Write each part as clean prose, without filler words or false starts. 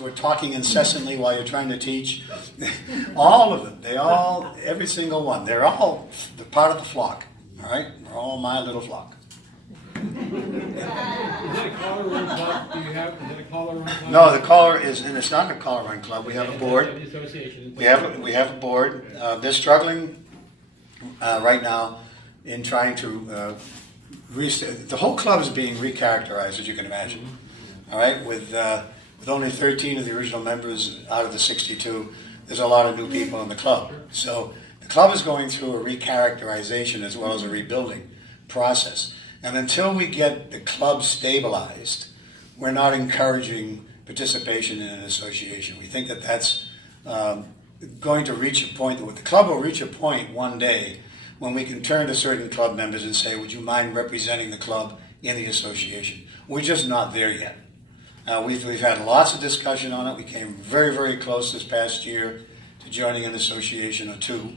We're talking incessantly while you're trying to teach. All of them, every single one, they're part of the flock, all right? They're all my little flock. Is that a collar run club? Do you have, is that a collar run club? No, the collar is, and it's not a collar run club. We have a board. The association. We have a board. They're struggling right now in trying to the whole club is being recharacterized, as you can imagine. All right, with only 13 of the original members out of the 62, there's a lot of new people in the club. So the club is going through a recharacterization as well as a rebuilding process. And until we get the club stabilized, we're not encouraging participation in an association. We think that that's going to reach a point, the club will reach a point one day when we can turn to certain club members and say, would you mind representing the club in the association? We're just not there yet. We've had lots of discussion on it. We came very, very close this past year to joining an association or two.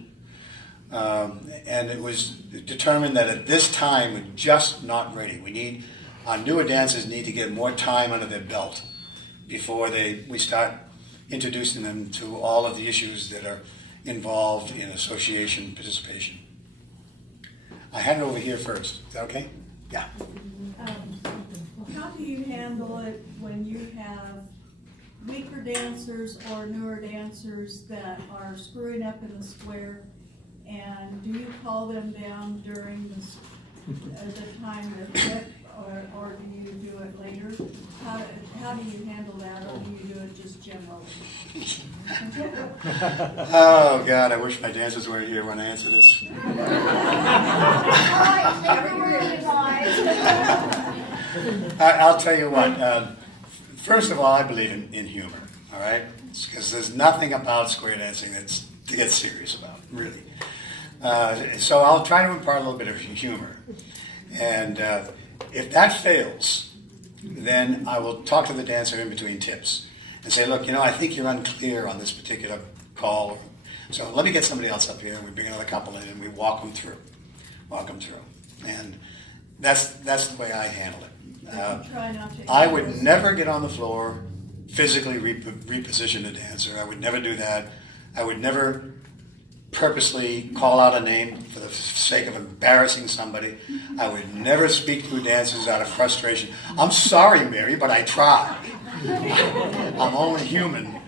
And it was determined that at this time we're just not ready. Our newer dancers need to get more time under their belt before we start introducing them to all of the issues that are involved in association participation. I hand it over here first. Is that okay? Yeah. How do you handle it when you have weaker dancers or newer dancers that are screwing up in the square? And do you call them down during the time they're fit, or do you do it later? How do you handle that, or do you do it just generally? Oh, God, I wish my dancers were here when I answer this. I'll tell you what. First of all, I believe in humor, all right? Because there's nothing about square dancing that's to get serious about, really. So I'll try to impart a little bit of humor. And if that fails, then I will talk to the dancer in between tips and say, look, I think you're unclear on this particular call. So let me get somebody else up here, and we bring another couple in, and we walk them through. And that's the way I handle it. I would never get on the floor, physically reposition the dancer. I would never do that. I would never purposely call out a name for the sake of embarrassing somebody. I would never speak to dancers out of frustration. I'm sorry, Mary, but I tried. I'm only human.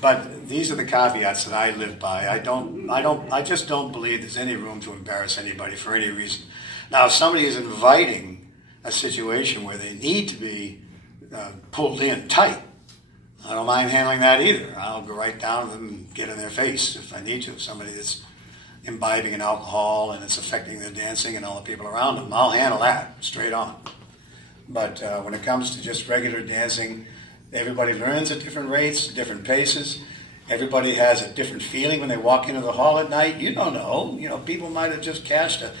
But these are the caveats that I live by. I just don't believe there's any room to embarrass anybody for any reason. Now, if somebody is inviting a situation where they need to be pulled in tight, I don't mind handling that either. I'll go right down to them and get in their face if I need to. If somebody that's imbibing in alcohol and it's affecting their dancing and all the people around them, I'll handle that straight on. But when it comes to just regular dancing, everybody learns at different rates, different paces. Everybody has a different feeling when they walk into the hall at night. You don't know. People might have just cashed a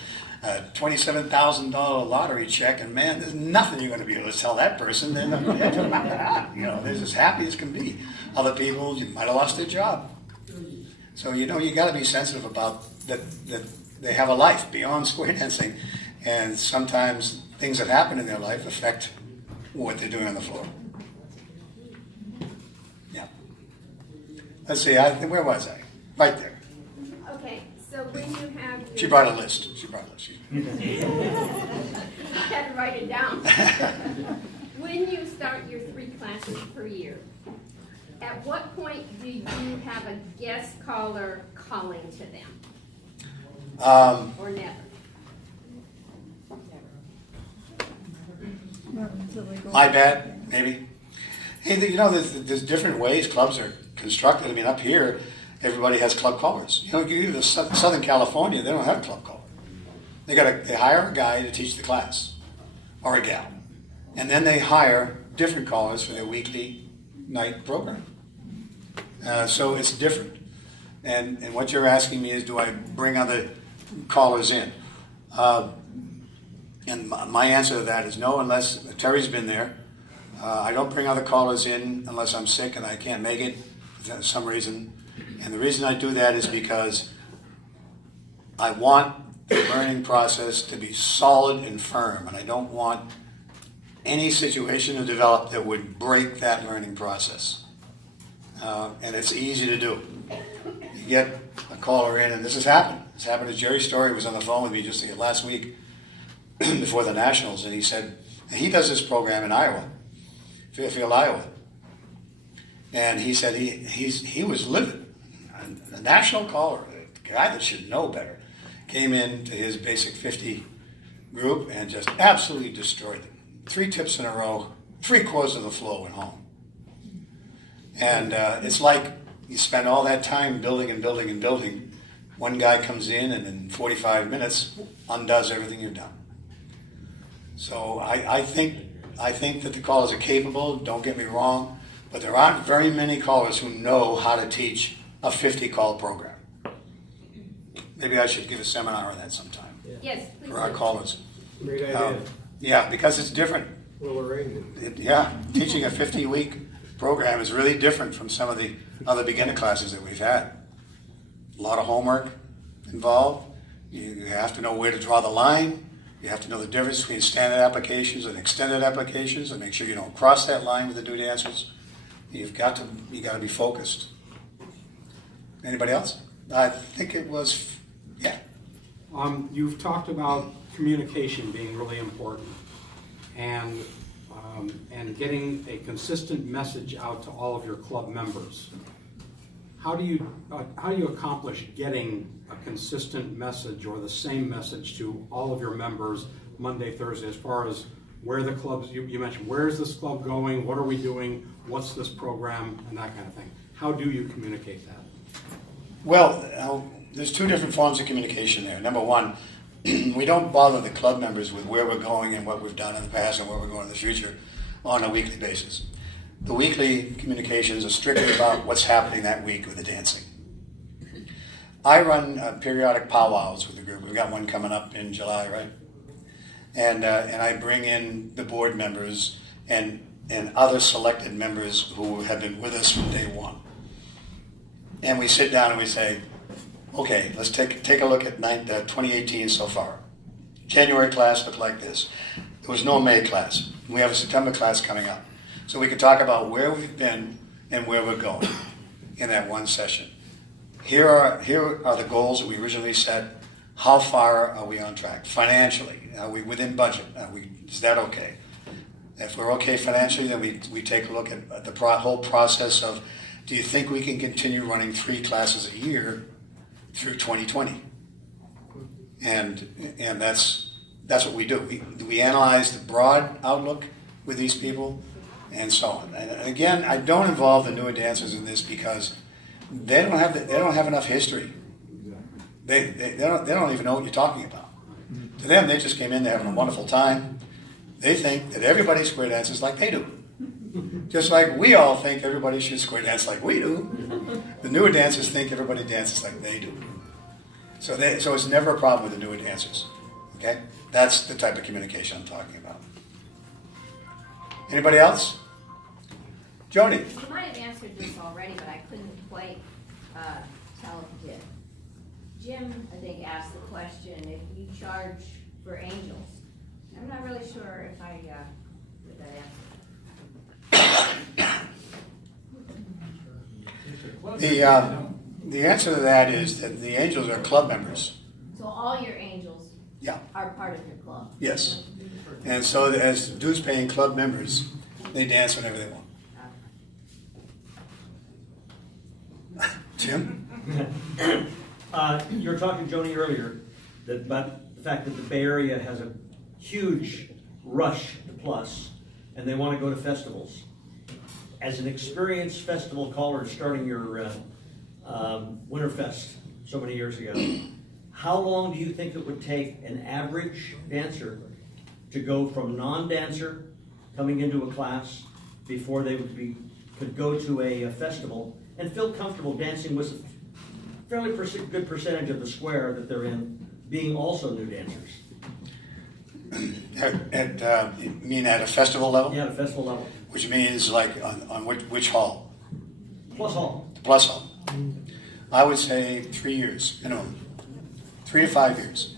$27,000 lottery check, and man, there's nothing you're going to be able to tell that person. They're they're as happy as can be. Other people, you might have lost their job. So you got to be sensitive about that they have a life beyond square dancing, and sometimes things that happen in their life affect what they're doing on the floor. Yeah. Let's see. Where was I? Right there. Okay. So when you have your... She brought a list. I had to write it down. When you start your 3 classes per year, at what point do you have a guest caller calling to them? Or never? My bad, maybe. Hey, there's different ways clubs are constructed. I mean, up here, everybody has club callers. You go to Southern California, they don't have a club caller. They hire a guy to teach the class, or a gal, and then they hire different callers for their weekly night program. So it's different. And what you're asking me is, do I bring other callers in? And my answer to that is no, unless Terry's been there. I don't bring other callers in unless I'm sick and I can't make it for some reason. And the reason I do that is because I want the learning process to be solid and firm, and I don't want any situation to develop that would break that learning process. And it's easy to do. You get a caller in, and this has happened. It's happened to Jerry Story, who was on the phone with me just last week before the Nationals, and he said, he does this program in Iowa, Fairfield, Iowa. And he said he was livid. A national caller, a guy that should know better, came into his basic 50 group and just absolutely destroyed them. 3 tips in a row, 3/4 of the floor went home. And it's like you spend all that time building and building and building. One guy comes in and in 45 minutes undoes everything you've done. So I think that the callers are capable, don't get me wrong, but there aren't very many callers who know how to teach a 50-call program. Maybe I should give a seminar on that sometime Yes, please. for our callers. Great idea. Yeah, because it's different. Well, Lorraine, Teaching a 50-week program is really different from some of the other beginner classes that we've had. A lot of homework involved. You have to know where to draw the line. You have to know the difference between standard applications and extended applications, and make sure you don't cross that line with the new dancers. You got to be focused. Anybody else? I think it was, yeah. You've talked about communication being really important, and getting a consistent message out to all of your club members. How do you accomplish getting a consistent message or the same message to all of your members Monday, Thursday, as far as where the clubs, you mentioned, where's this club going, what are we doing, what's this program, and that kind of thing. How do you communicate that? Well, there's 2 different forms of communication there. Number one, we don't bother the club members with where we're going and what we've done in the past and where we're going in the future on a weekly basis. The weekly communications are strictly about what's happening that week with the dancing. I run periodic powwows with the group. We've got one coming up in July, right? And I bring in the board members and other selected members who have been with us from day one. And we sit down and we say, okay, let's take a look at 2018 so far. January class looked like this. There was no May class. We have a September class coming up. So we can talk about where we've been and where we're going in that one session. Here are the goals that we originally set. How far are we on track? Financially, are we within budget? Is that okay? If we're okay financially, then we take a look at the whole process of, do you think we can continue running 3 classes a year through 2020? And that's what we do. We analyze the broad outlook with these people and so on. And again, I don't involve the newer dancers in this because they don't have enough history. They don't even know what you're talking about. To them, they just came in, they're having a wonderful time. They think that everybody square dances like they do. Just like we all think everybody should square dance like we do. The newer dancers think everybody dances like they do. So it's never a problem with the newer dancers. Okay? That's the type of communication I'm talking about. Anybody else? Joni. You might have answered this already, but I couldn't quite tell if you did. Jim, I think, asked the question if you charge for angels. I'm not really sure if I with that answer. The answer to that is that the Angels are club members. So all your angels Yeah. are part of your club. Yes. And so as dues-paying club members, they dance whenever they want. Jim? You were talking, Joni, earlier about the fact that the Bay Area has a huge rush to plus, and they want to go to festivals. As an experienced festival caller starting your Winterfest so many years ago, how long do you think it would take an average dancer to go from non-dancer coming into a class before they could go to a festival and feel comfortable dancing with a fairly good percentage of the square that they're in, being also new dancers? You mean at a festival level? Yeah, at a festival level. Which means like on which hall? Plus all. The Plus hall. I would say 3 years minimum. 3 to 5 years.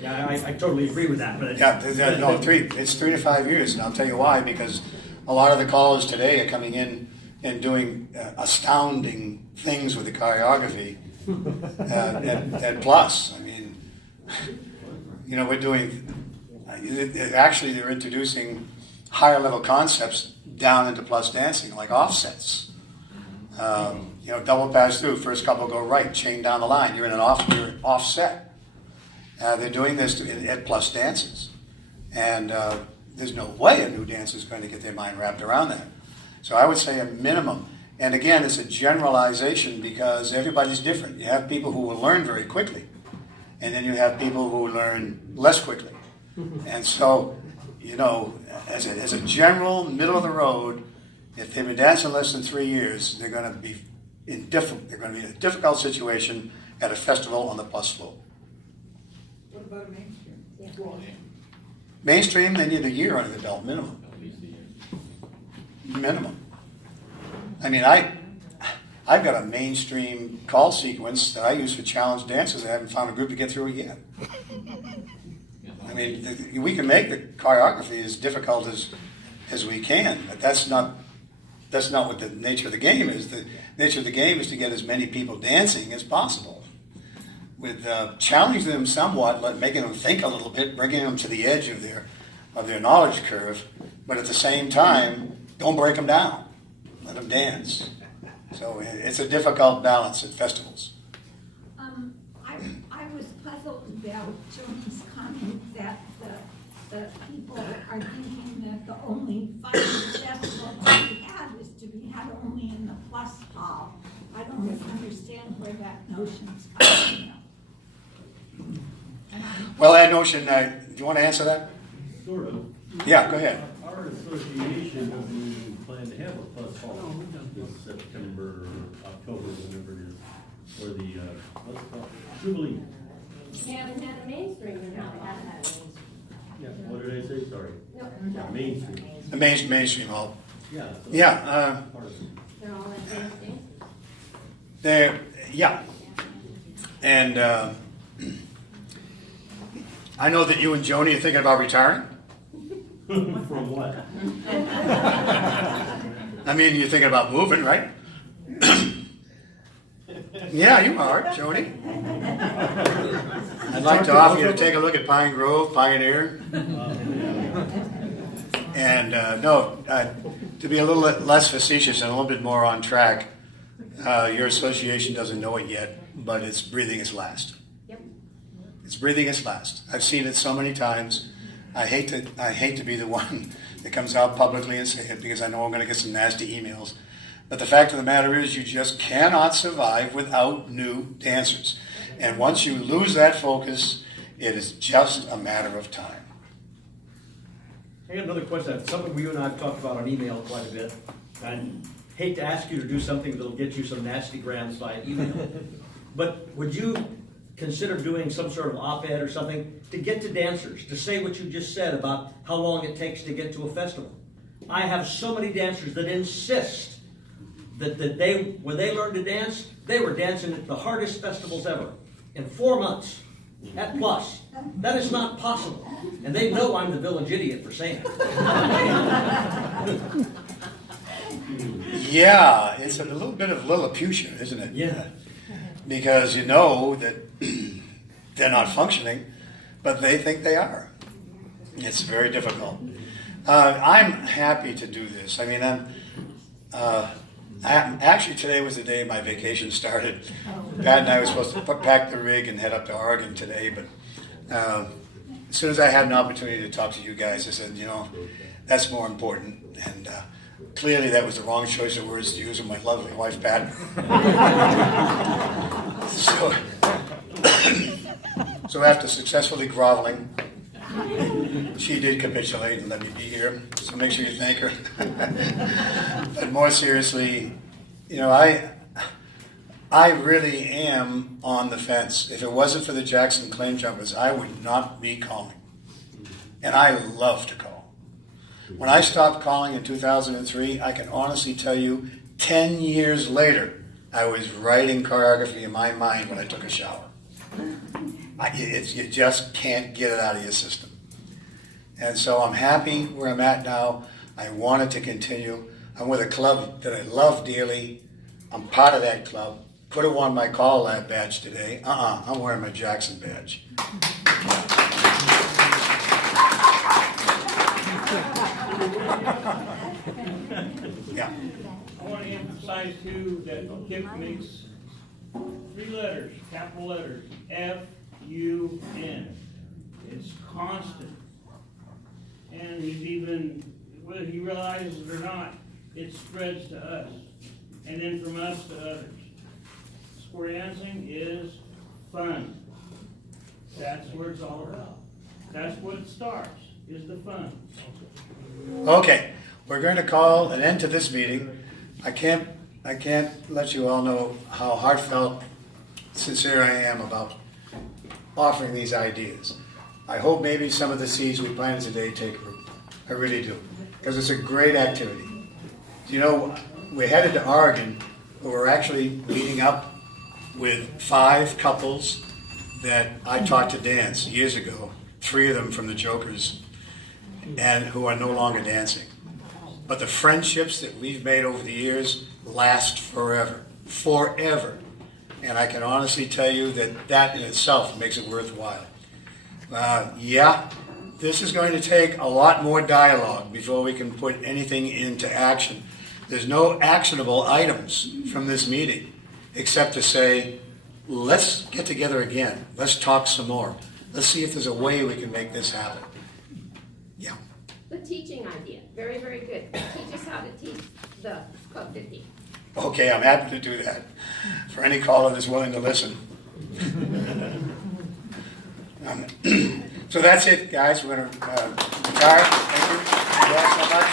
Yeah, I totally agree with that, but. Yeah, no, it's 3 to 5 years, and I'll tell you why, because a lot of the callers today are coming in and doing astounding things with the choreography at Plus. I mean, you know, we're doing, actually they're introducing higher level concepts down into Plus dancing, like offsets. You know, double pass through, first couple go right, chain down the line, you're offset. They're doing this at Plus dances. And there's no way a new dancer is going to get their mind wrapped around that. So I would say a minimum. And again, it's a generalization because everybody's different. You have people who will learn very quickly, and then you have people who learn less quickly. And so, you know, as a general middle of the road, if they've been dancing less than 3 years, they're going to be in a difficult situation at a festival on the Plus floor. What about a mainstream? Yeah. Mainstream, they need a year under the belt minimum. Minimum. I mean, I've got a mainstream call sequence that I use for challenge dancers. I haven't found a group to get through it yet. I mean, we can make the choreography as difficult as we can, but that's not what the nature of the game is. The nature of the game is to get as many people dancing as possible. With challenging them somewhat, making them think a little bit, bringing them to the edge of their knowledge curve, but at the same time, don't break them down. Let them dance. So it's a difficult balance at festivals. I was puzzled about Joan's comment that the people are thinking that the only fun festival to be had is to be had only in the Plus Hall. I don't understand where that notion's coming from. Well, that notion, do you want to answer that? Sort of. Yeah, go ahead. Our association, we plan to have a Plus Hall this September, or October, whenever it is, for the, what's it called, Jubilee. We haven't had a mainstream in our Yeah, what did I say, sorry? No, Yeah, Main Street. The mainstream hall. Yeah. so Yeah, part of it. they're all advanced dancers. yeah. And I know that you and Joni are thinking about retiring. From what? I mean, you're thinking about moving, right? Yeah, you are, Joni. I'd like to offer you to take a look at Pine Grove, Pioneer. And to be a little less facetious and a little bit more on track, your association doesn't know it yet, but it's breathing its last. Yep. It's breathing its last. I've seen it so many times. I hate to be the one that comes out publicly and say it because I know I'm going to get some nasty emails. But the fact of the matter is you just cannot survive without new dancers. And once you lose that focus, it is just a matter of time. I got another question. Something you and I have talked about on email quite a bit. I hate to ask you to do something that'll get you some nasty grams by email. But would you consider doing some sort of op-ed or something to get to dancers, to say what you just said about how long it takes to get to a festival? I have so many dancers that insist that when they learned to dance, they were dancing at the hardest festivals ever in 4 months at Plus. That is not possible. And they know I'm the village idiot for saying it. Yeah, it's a little bit of Lilliputian, isn't it? Yeah. Because you know that they're not functioning, but they think they are. It's very difficult. I'm happy to do this. I mean, actually today was the day my vacation started. Pat and I were supposed to pack the rig and head up to Oregon today, but as soon as I had an opportunity to talk to you guys, I said, you know, that's more important. And clearly that was the wrong choice of words to use with my lovely wife, Pat. So after successfully groveling, she did capitulate and let me be here, so make sure you thank her. But more seriously, you know, I really am on the fence. If it wasn't for the Jackson Claim Jumpers, I would not be calling. And I love to call. When I stopped calling in 2003, I can honestly tell you, 10 years later, I was writing choreography in my mind when I took a shower. You just can't get it out of your system. And so I'm happy where I'm at now. I want it to continue. I'm with a club that I love dearly. I'm part of that club. Could have worn my Call Lab badge today. I'm wearing my Jackson badge. Yeah. I want to emphasize too that KIP makes 3 letters, capital letters, F-U-N. It's constant. And he's even, whether he realizes it or not, it spreads to us. And then from us to others. Square dancing is fun. That's what it's all about. That's what it starts, is the fun. Okay, we're going to call an end to this meeting. I can't let you all know how heartfelt, sincere I am about offering these ideas. I hope maybe some of the seeds we planted today take root. I really do, because it's a great activity. You know, we're headed to Oregon, but we're actually meeting up with 5 couples that I taught to dance years ago, 3 of them from the Jokers, and who are no longer dancing. But the friendships that we've made over the years last forever, forever. And I can honestly tell you that that in itself makes it worthwhile. Yeah, this is going to take a lot more dialogue before we can put anything into action. There's no actionable items from this meeting, except to say, let's get together again. Let's talk some more. Let's see if there's a way we can make this happen. Yeah. The teaching idea, very, very good. Teach us how to teach the Club 50. Okay, I'm happy to do that. For any caller that's willing to listen. So that's it, guys. We're going to retire. Thank you. Thank you all so much.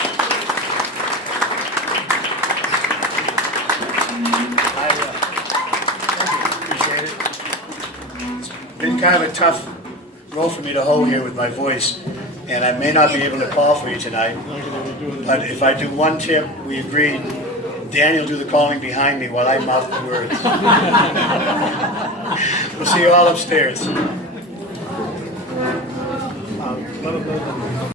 Appreciate it. It's been kind of a tough role for me to hold here with my voice, and I may not be able to call for you tonight. But if I do one tip, we agreed, Daniel do the calling behind me while I mouth the words. We'll see you all upstairs.